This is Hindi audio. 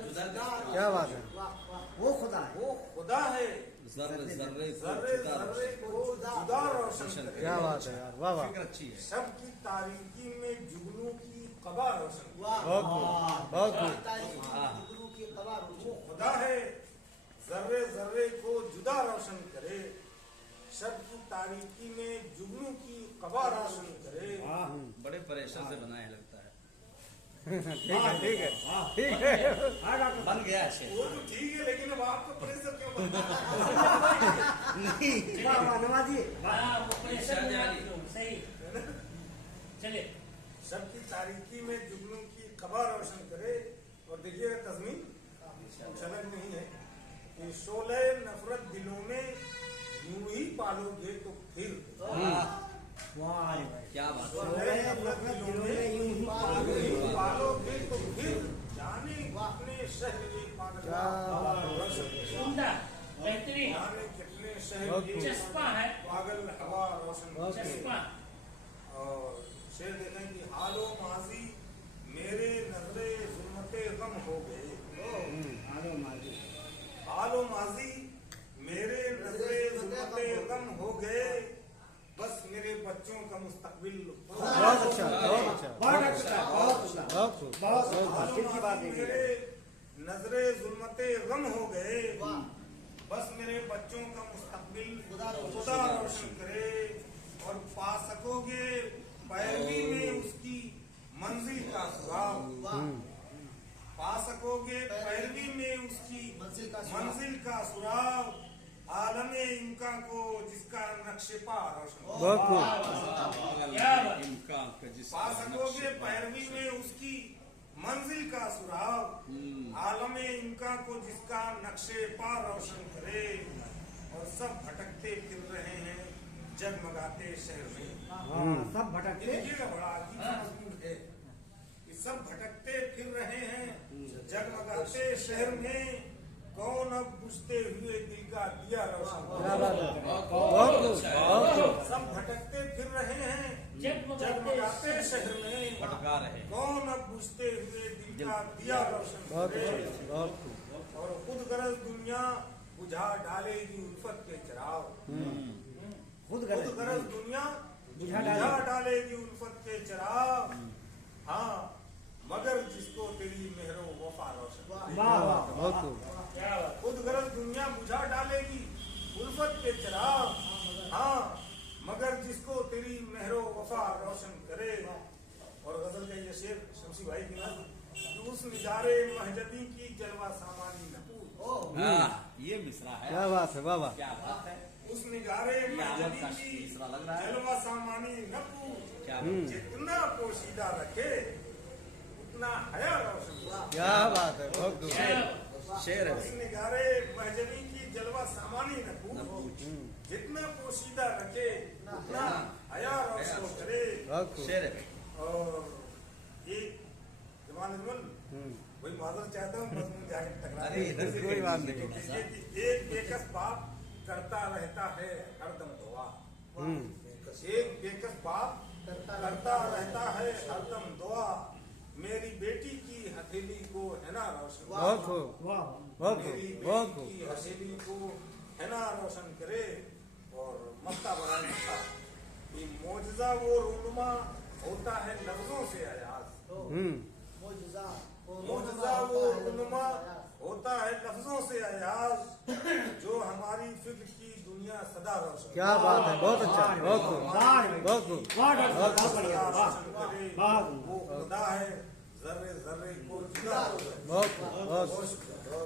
क्या बात है, वो खुदा है, वो खुदा है। जर्रे जर्रे जर्रे को जुदा रोशन करे। क्या बात है यार, वाह वाह, फिक्र अच्छी है। सबकी तारीकी में जुगनू की कबा रोशन करे। बहुत खूब, बहुत खूब। वो खुदा है, जर्रे जर्रे को जुदा रोशन करे, सबकी तारीकी में जुगनू की कबा रोशन करे। बड़े प्रेशर से बनाया लगता है। ठीक है, ठीक है, ठीक है। बन गया है शेर। वो तो ठीक है, लेकिन अब आपको प्रेशर क्यों बन रहा नहीं नवाजी सही चले। सबकी तारीकी में जुगनू की कबा रोशन करे। और देखिए तस्मीन झलक नहीं है कि शोले नफरत दिलों में यूं ही पालोगे तो फिर, क्या बात है। शोले नफरत दिलों में यूं ही पालोगे तो फिर, जाने कितने शहर ये पागल रोशन करे। उम्दा बेहतरीन जाने कितने शहर ये चस्पा है, पागल हवा रोशन करे। चस्पा। और शेर देखें कि हालो माजी मेरे नजरे जुल्मते गम हो गए। हालो माजी मेरे नजरे जुल्मते गम हो गए, बस मेरे बच्चों का मुस्तकबिल। बहुत अच्छा, बहुत अच्छा, बहुत अच्छा, बहुत अच्छा, बहुत खूब, बहुत खूब। हालो माजी मेरे नजरे जुल्मते गम हो गए, बस मेरे बच्चों का मुस्तकबिल खुदा रोशन करे। और पा सकोगे पैरवी में उसकी मंजिल का सुराग, पा सकोगे पैरवी में उसकी मंजिल का सुराग, आलमे इनका को जिसका नक्शे पा रोशन। बहुत खूब, इनका पा सकोगे पैरवी में उसकी मंजिल का सुराग, आलमे इनका को जिसका नक्शे पा रोशन करे। और सब भटकते फिर रहे हैं जगमगाते शहर में। सब भटकते देखिएगा बड़ा अजीब सा मजमून है कि सब भटकते फिर रहे हैं जगमगाते शहर में, कौन अब बुझते हुए दिल का दिया रोशन करे। क्या बात है, बहुत खूब, बहुत खूब। सब भटकते फिर रहे हैं जगमगाते जगमगाते शहर में, भटका रहे। कौन अब बुझते हुए दिल का दिया रोशन बहुत करे। अच्छा, बहुत खूब। और खुद गरज दुनिया बुझा डालेगी उल्फत के चिराग, खुद खुद गरज दुनिया बुझा बुझा डालेगी उल्फत के चिराग। हाँ, मगर जिसको तेरी मेहरो वफा रोशन करे। वाह वाह बहुत खूब, खुद गरज दुनिया बुझा डालेगी उल्फत के चिराग। हाँ, मगर जिसको तेरी मेहरो वफा रोशन करे। और गजल का ये शेर शमसी भाई की नज़्म कि उस निजारे महजबी की जलवा सामानी न पूछ। ये मिसरा है। क्या बात है, वाह वाह। क्या बात है। उस निगारे महजबी का की मिसरा लग रहा है। जलवा सामानी न पूछ, क्या जितना पोशीदा रखे उतना हया रोशन करे। क्या बात है, बहुत खूब। शेर है उस निगारे महजबी की जलवा सामानी न पूछ, जितना पोशीदा रखे उतना हया रोशन करे। बहुत खूब। शेर है। और एक जवान अजमल वही माजर चाहता हूँ मजमून जाके टकरा अरे इधर से कोई बात नहीं। देखिए कि एक बेकस बाप करता रहता है हरदम दुआ। एक बेकस बाप करता रहता है हरदम दुआ, मेरी बेटी की हथेली को है ना रोशन। बहुत खूब, वाह बहुत मेरी खूब, बहुत बेटी खूब। की हथेली को है ना रोशन करे। और मक्ता बनाए मक्ता ये मौजज़ा वो रूनुमा होता है लफ्जों से अयाज। मौजज़ा वो रूनुमा होता है लफ्जों से अयाज, जो हमारी फिक्र की दुनिया सदा रोशन। क्या बात है, बहुत अच्छा, बहुत खूब, बहुत खूब। बहुत बढ़िया, रोशन करे। वाह वो खुदा है, जर्रे जर्रे को जुदा बहुत खूब, बहुत खूब। और